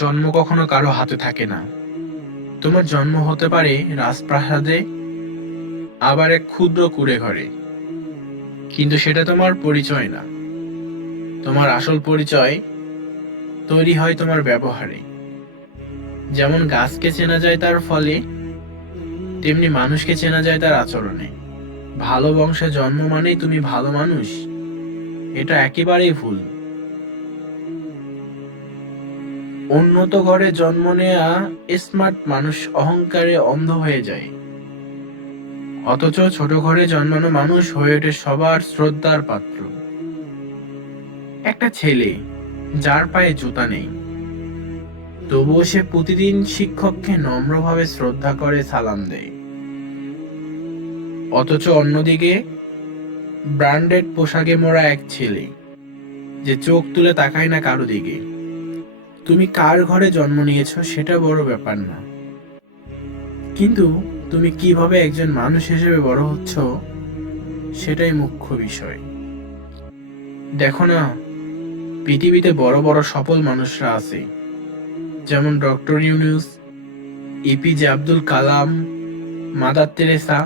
জন্ম কখনো কারো হাতে থাকে না। তোমার জন্ম হতে পারে রাজপ্রাসাদে, আবার এক ক্ষুদ্র কুঁড়ে ঘরে। কিন্তু সেটা তোমার পরিচয় না। তোমার আসল পরিচয় তৈরি হয় তোমার ব্যবহারে। যেমন গাছকে চেনা যায় তার ফলে, তেমনি মানুষকে চেনা যায় তার আচরণে। ভালো বংশে জন্ম মানেই তুমি ভালো মানুষ, এটা একেবারেই ভুল। উন্নত ঘরে জন্ম নেয়া স্মার্ট মানুষ অহংকারে অন্ধ হয়ে যায়, অথচ ছোট ঘরে জন্মানো মানুষ হয়ে ওঠে সবার শ্রদ্ধার পাত্র। একটা ছেলে যার পায়ে জুতা নেই, তবুও সে প্রতিদিন শিক্ষককে নম্রভাবে শ্রদ্ধা করে সালাম দেয়। অথচ অন্যদিকে ব্র্যান্ডেড পোশাকে মোড়া এক ছেলে, যে চোখ তুলে তাকায় না কারো দিকে। তুমি কার ঘরে জন্ম নিয়েছো সেটা বড় ব্যাপার না, কিন্তু তুমি কিভাবে একজন মানুষ হিসেবে বড় হচ্ছ সেটাই মুখ্য বিষয়। দেখো না, পৃথিবীতে বড় বড় সফল মানুষরা আছে, যেমন doctor Yunus, APJ Abdul Kalam, mother Teresa.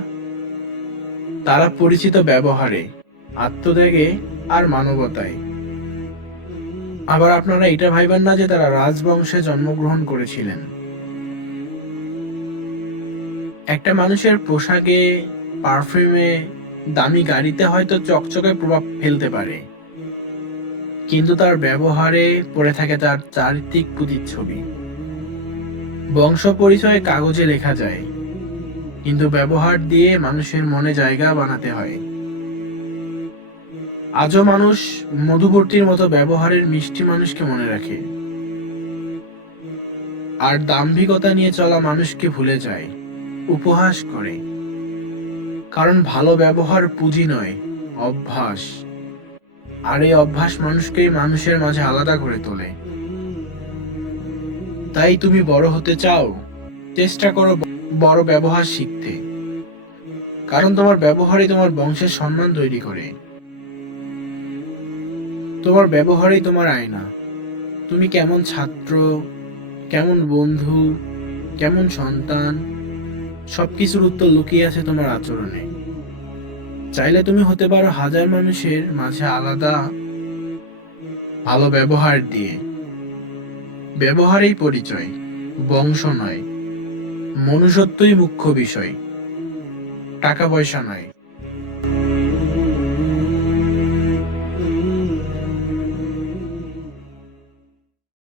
তারা পরিচিত ব্যবহারে, আত্মত্যাগে আর মানবতায়। আবার আপনারা এটা ভাইবেন না যে তারা রাজবংশে জন্মগ্রহণ করেছিলেন। একটা মানুষের পোশাকে, পারফিউমে, দামি গাড়িতে হয়তো চকচকে প্রভাব ফেলতে পারে, কিন্তু তার ব্যবহারে পড়ে থাকে তার চারিত্রিক প্রতিচ্ছবি। বংশ পরিচয় কাগজে লেখা যায়, কিন্তু ব্যবহার দিয়ে মানুষের মনে জায়গা বানাতে হয়। আজও মানুষ মধুবর্তীর মতো ব্যবহারের মিষ্টি মানুষকে মনে রাখে, আর দাম্ভিকতা নিয়ে চলা মানুষকে ভুলে যায়, উপহাস করে। কারণ ভালো ব্যবহার পুঁজি নয়, অভ্যাস। আর এই অভ্যাস মানুষকেই মানুষের মাঝে আলাদা করে তোলে। তাই তুমি বড় হতে চাও, চেষ্টা করো বড় ব্যবহার শিখতে। কারণ তোমার ব্যবহারই তোমার বংশের সম্মান তৈরি করে। তোমার ব্যবহারই তোমার আয়না। তুমি কেমন ছাত্র, কেমন বন্ধু, কেমন সন্তান, সবকিছুর উত্তর লুকিয়ে আছে তোমার আচরণে। চাইলে তুমি হতে পারো হাজার মানুষের মাঝে আলাদা, ভালো ব্যবহার দিয়ে। ব্যবহারেই পরিচয়, বংশ নয়। মনুষ্যত্বই মুখ্য বিষয়, টাকা পয়সা নয়।